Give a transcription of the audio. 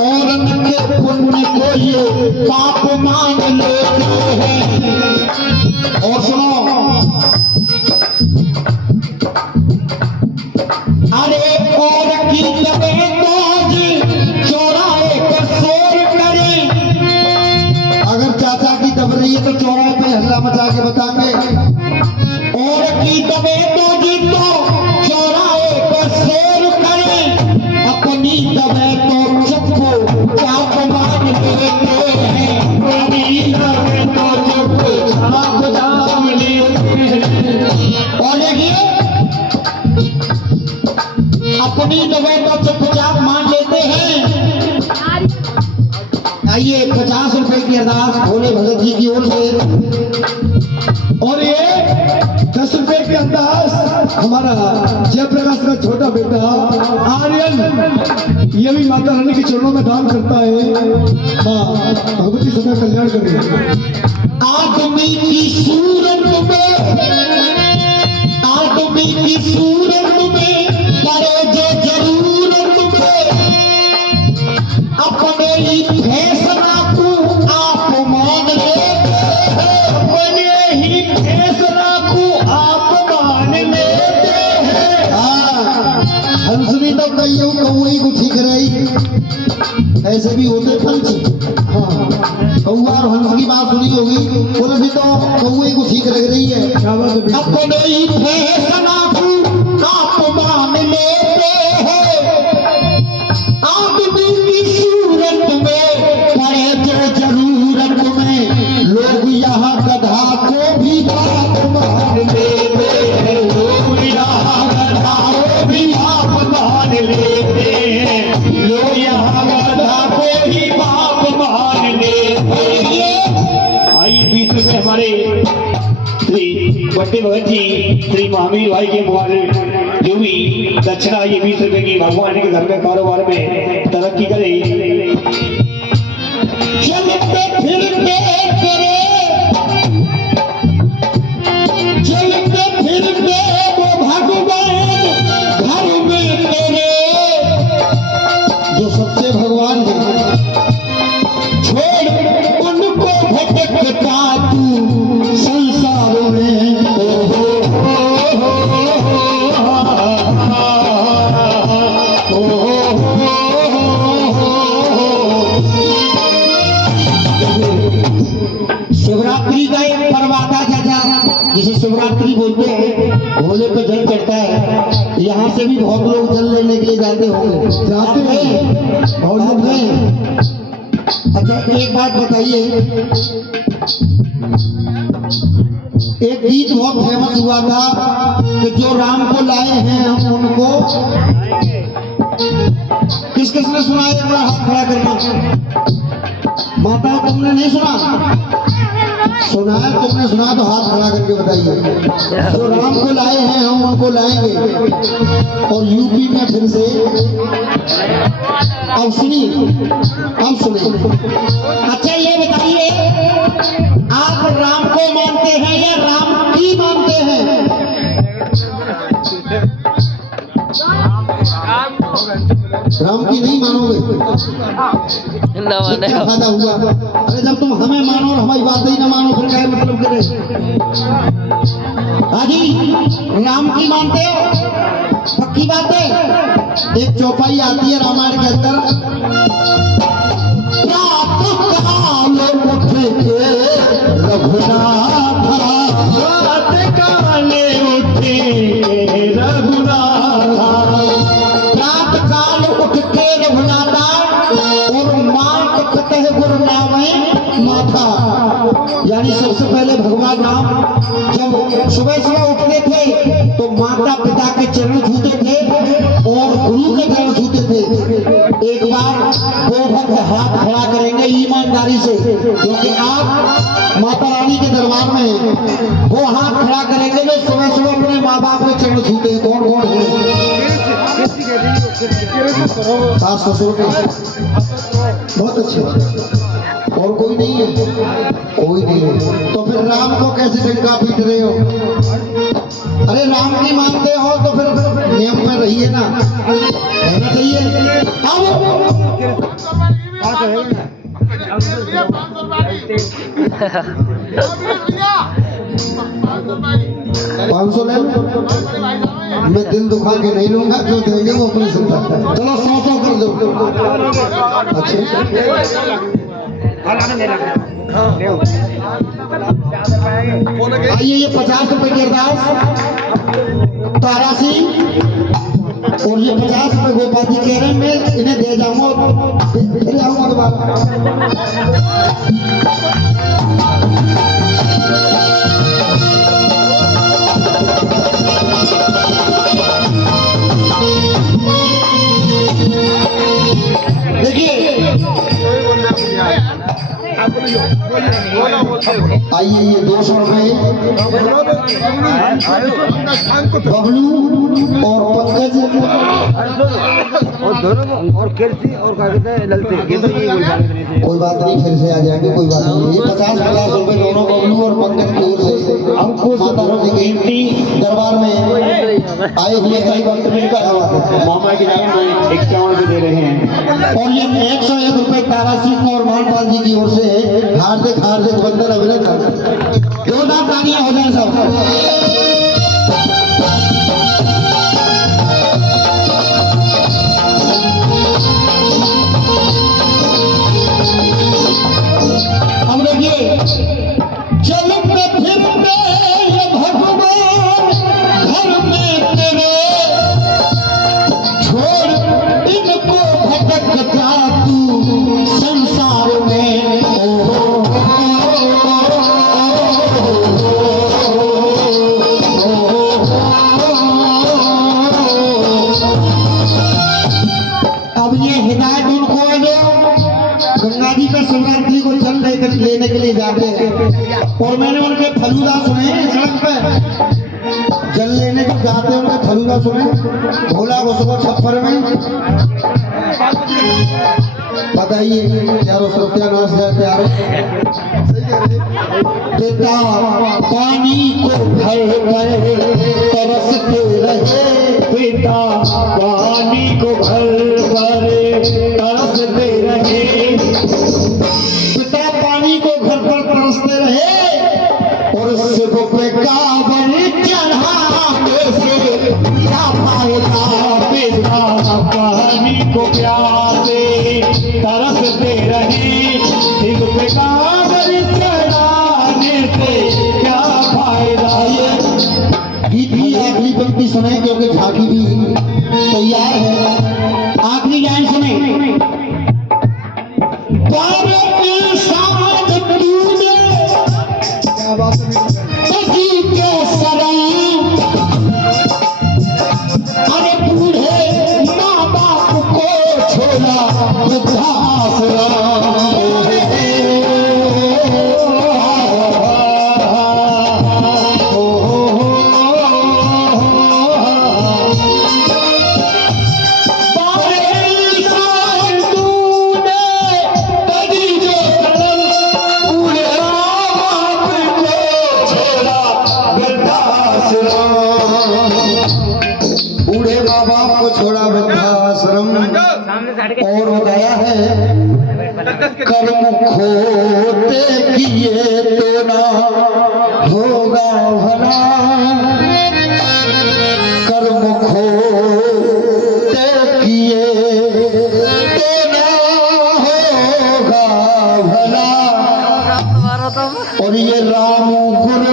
औरत के पुण्य को ये पाप मान लेते हैं। और सुनो, अरे और की तबे तोज चौराहे पर शोर करे। अगर चाचा की दब रही है तो चौराहे पे हल्ला मचा के बताएंगे। और की तबे तोज तो चौराहे पर शोर करे, अपनी दबे तो चुप चाप मान लेते हैं। अपनी दबे तो चुप चाप मान लेते हैं। और देखिए, अपनी दबे तो चुपचाप मान लेते हैं। आइए 50 रुपए की अरदास भोले भगत जी की ओर से। और ये 10 रुपए की अरदास हमारा जयप्रकाश का छोटा बेटा आर्यन, ये भी माता रानी के चरणों में दान करता है। माँ भगवती सदा कल्याण करें। आदमी की सूरत में, आदमी की सूरत में करे जो जरूरत में, अपने ही फैसला को आप मान लेते हैं। अपने ही फैसला को आप मान लेते हैं। हाँ, हंसनी तो कईयों कौई को ठीक रही, ऐसे भी होते पंच। हाँ, कौआ और हंस की बात सुनी होगी, बोले भी तो कौए को ठीक लग रही है। अपने ही फैसला को आप मान लेते हैं। आदमी की सूरत में पड़े जो जरूरत में, लोग यहाँ गधा को भी बाप मान लेते हैं। लोग यहाँ गधा को भी बाप मान लेते हैं। लोग यहाँ गधा को भी बाप मान लेते हैं। आइए 20 रुपए हमारे श्री बट्टे भगत जी, श्री महावीर भाई के मुबारक जो भी दक्षिणा ये 20 रुपए की भगवान के घर में कारोबार में तरक्की करे। चलते फिरते करे, चलते फिरते वो भगवान घर में तेरे, जो सबसे भगवान है, छोड़ उनको भटकता तू संसार में। शिवरात्रि का एक पर्व आता है चाचा, जिसे शिवरात्रि बोलते हैं। भोले पे जल चढ़ता है, यहाँ से भी बहुत लोग जल लेने के लिए जाते होंगे। जाते हैं बहुत लोग गए। अच्छा एक बात बताइए, एक गीत बहुत फेमस हुआ था कि जो राम को लाए हैं हम उनको, किस किसने सुना है? एक बार हाथ खड़ा करना। माता तुमने नहीं सुना? सुना है? तुमने सुना तो हाथ खड़ा करके बताइए। जो राम को लाए हैं हम उनको लाएंगे। और यूपी में फिर से, अब सुनिए, अब सुनिए। अच्छा ये बताइए, आप राम को मानते हैं या राम की मानते हैं? राम की नहीं मानोगे? क्या फायदा हुआ? अरे जब तुम हमें मानो और हमारी बात ही ना मानो फिर क्या मतलब करे? हाजी राम की मानते हो? पक्की बात है। एक चौपाई आती है रामायण के अंदर, रघुनाथ काले उठे रघुनाथ, रात काल उठ के रघुनाथा और माँ कथते गुरु नाम माथा। यानी सबसे पहले भगवान राम जब सुबह सुबह उठते थे तो माता पिता के चरण छूते थे और गुरु के चरण छूते थे। एक बार वो भक्त हाथ खड़ा करेंगे ईमानदारी से, क्योंकि आप माता रानी के दरबार में हैं। वो हाथ खड़ा करेंगे जो सुबह सुबह अपने माँ बाप के चरण छूते हैं। कौन कौन है? सास ससुर के। बहुत अच्छे। और कोई नहीं है? कोई नहीं है तो फिर राम को कैसे डंका पीट रहे हो? अरे राम की मानते हो तो फिर नियम में रहिए ना, रहना चाहिए। आओ 500 ले लो, मैं दिल दुखा के नहीं लूंगा, जो देंगे वो अपनी चिंता। चलो 100 कर दो। अच्छा आइए, ये 50 रुपए की अरदास तारासी और ये 50 रुपए गोपाजी कह रहे हैं, मैं इन्हें दे जाऊंगा, फिर आऊंगा दोबारा। देखिए आइए, ये 200 रुपए बबलू और पंकज और दोनों और किरसी और क्या कहते हैं ललते, ये तो यही बोल रहे थे। कोई बात नहीं, फिर से आ जाएंगे, कोई बात नहीं। ये 50 रुपए दोनों बबलू और पंकज की ओर से हमको कीमती दरबार में आए हुए कई वक्त मिलकर मामा की जान में 51 रुपए दे रहे हैं। और ये 101 रुपए तारासी और मानपाल जी की ओर से हार्दिक हार्दिक वंदन अभिनंदन। जोरदार तालियां हो जाए सब। हम देखिए चलते फिरते ये भगवान घर में तेरे, छोड़ इनको भटकता तू संसार में। अब ये हिदायत उनको है जो गंगा जी पे शिवरात्रि को जल लेने के लिए जाते हैं, और मैंने उनके फलूदा सुने हैं सड़क पे जल लेने को जाते हैं, उनके फलूदा सुने। भोला को सुबह छप्पर में बताइए यारो, सत्यानाश है प्यारो। पिता पानी को भर गए तरसते रहे, पिता पानी को भर गए तरसते रहे, पिता पानी को घर पर तरसते रहे और शिव पे कावन चढ़ाने से क्या फायदा। पिता पानी को प्यासे तरसते रहे, शिव पे कावन चढ़ाने से क्या फायदा। ये गीत की आखिरी पंक्ति सुने क्योंकि झांकी भी तैयार है। आखिरी लाइन सुने। अरे बूढ़े माँ बाप को छोड़ा बूढ़े माँ बाप को छोड़ा वृद्धाश्रम। और बताया है कर्म खोते किए तो ना होगा भला, कर्म खोते किए तो ना होगा भला। और ये राम गुरु